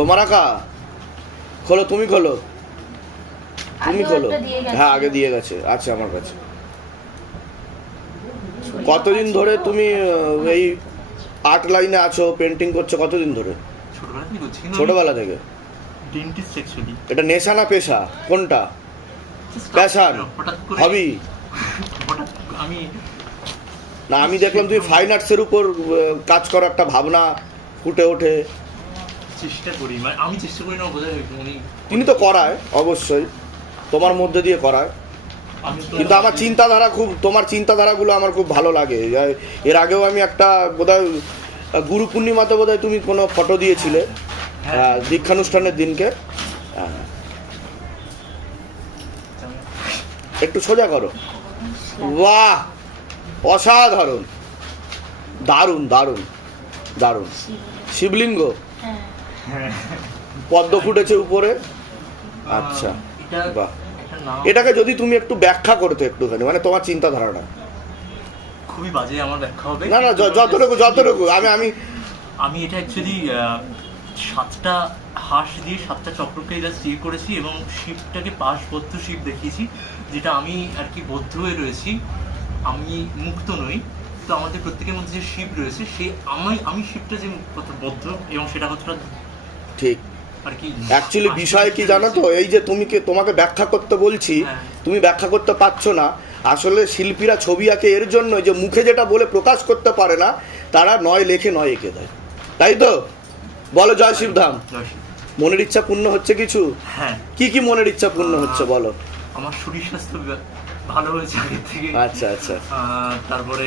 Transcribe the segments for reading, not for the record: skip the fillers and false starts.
তোমার আঁকা খোলো, তুমি খোলো, তুমি খোলো। হ্যাঁ আগে দিয়ে গেছে, আছে আমার কাছে। কতদিন ধরে তুমি এই আর্ট লাইনে আছো, পেন্টিং করছো কতদিন ধরে? ছোটবেলা থেকে। এটা নেশা না পেশা, কোনটা? প্যাশন, হবি? না আমি দেখলাম তুমি ফাইন আর্টসের উপর কাজ করার একটা ভাবনা ফুটে ওঠে। চেষ্টা করি, মানে আমি চেষ্টা করি না বোঝাই, তিনি তো করায় অবশ্যই, তোমার মধ্যে দিয়ে করায়, কিন্তু আমার চিন্তাধারা খুব, তোমার চিন্তাধারাগুলো আমার খুব ভালো লাগে। এর আগেও আমি একটা বোধহয় গুরু পূর্ণিমাতে বোধহয় তুমি কোনো ফটো দিয়েছিলে দীক্ষানুষ্ঠানের দিনকে। একটু সোজা করো। বাহ, অসাধারণ, দারুণ দারুণ দারুণ। শিবলিঙ্গ, পদ্ম ফুটেছে উপরে। আচ্ছা বাহ, এটাকে যদি তুমি একটু ব্যাখ্যা করতে একটুখানি, মানে তোমার চিন্তাধারাটা। খুবই বাজে আমার ব্যাখ্যা হবে। না না, যতটুকু আমি আমি এটা অ্যাকচুয়ালি 7টা হাঁস দিয়ে 7টা চক্রকে এটা স্টে করেছি এবং শিবটাকে পাশবদ্ধ শিব দেখিয়েছি, যেটা আমি আর কি বদ্ধ হয়ে রয়েছি, আমি মুক্ত নই। তো আমাদের প্রত্যেকের মধ্যে যে শিব রয়েছে সে আমি শিবটা যে বদ্ধ এবং সেটা কতটা ঠিক আর কি। অ্যাকচুয়ালি বিষয় কি জানো তো, এই যে তোমাকে ব্যাখ্যা করতে বলছি, তুমি ব্যাখ্যা করতে পারছো না। আসলে শিল্পীরা ছবি আঁকে এর জন্য যে মুখে যেটা বলে প্রকাশ করতে পারে না, তারা নয় লেখে নয় এঁকে দেয়, তাই তো? বলো জয় শিবধাম। মনের ইচ্ছা পূর্ণ হচ্ছে কিছু? হ্যাঁ। কি মনের ইচ্ছা পূর্ণ হচ্ছে বলো? আমার শরীর স্বাস্থ্য ভালো হয়েছে আগের থেকে। আচ্ছা আচ্ছা। তারপরে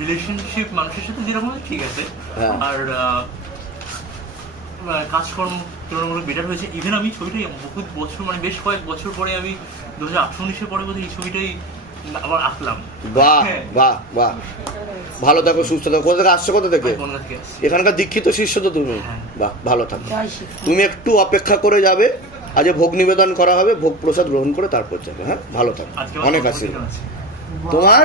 রিলেশনশিপ মানুষের সাথে যেরকম ঠিক আছে, আর কাজকর্ম তুলনামূলক বেটার হয়েছে। ইভেন আমি ছবিটাই বহুত বছর, মানে বেশ কয়েক বছর পরে, আমি 2018-19 পরে বোধহয় এই ছবিটাই আবার আঁকলাম। বাহ বাহ বাহ, ভালো থাকো, সুস্থ থাকো। কোথা থেকে আসছো? কোথা থেকে? এখানকার দীক্ষিত শিষ্য তো তুমি? বাহ, ভালো থাকো। তুমি একটু অপেক্ষা করে যাবে, আজ ভোগ নিবেদন করা হবে, ভোগ প্রসাদ গ্রহণ করে তারপর যাবে। হ্যাঁ, ভালো থাকো, অনেক আশীর্বাদ তোমার।